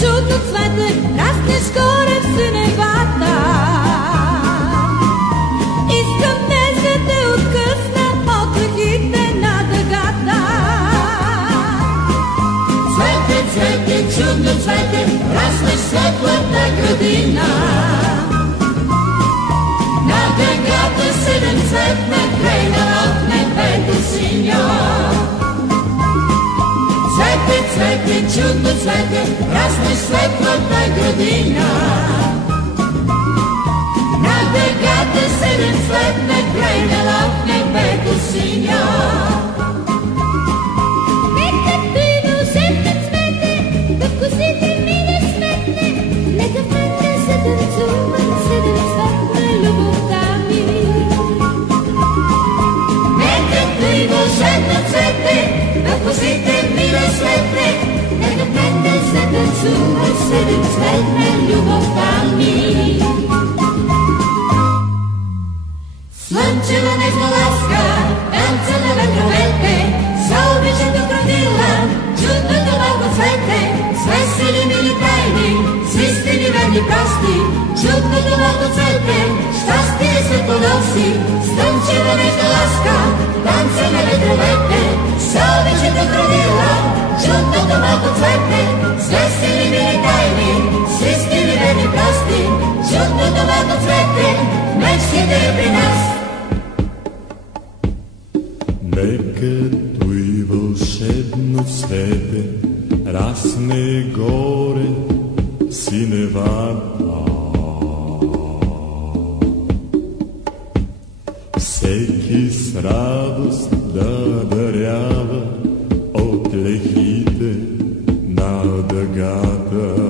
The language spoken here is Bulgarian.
чудно цвете, раснеш горе в синевата. Искам днес да те откъсна от ръките на дъгата. Цвете, цвете, чудно цвете, раснеш светлата градина. На дъгата седемцветна, крайна от небето синьо. Цвете, цвете, чудно цвете, раснеш светлата градина. На дъгата седемцветна, крайна от небето синьо. Нека диво жълто цвете, да косите ми не сметне. Нека в мен да се танцува седемцветна любовта ми. Нека диво жълто цвете, да косите ми не сметне. Нека в мен да се танцува седемцветна любовта ми. Слънчева нежна ласка, танца на ветровете, за обичето кротила, чудното малко цвете, с весели мили тайни, с истини верни прости, чудното малко цвете, щастие се подоси. Слънчева нежна ласка, танца на ветровете, за обичето кротила, чудното малко цвете, с весели мили тайни, с истини верни прости, чудното малко цвете, мечтите е при нас. Нека той вълшебно цвете расне горе в синевата. Всеки с радост да дарява от лехите на дъгата.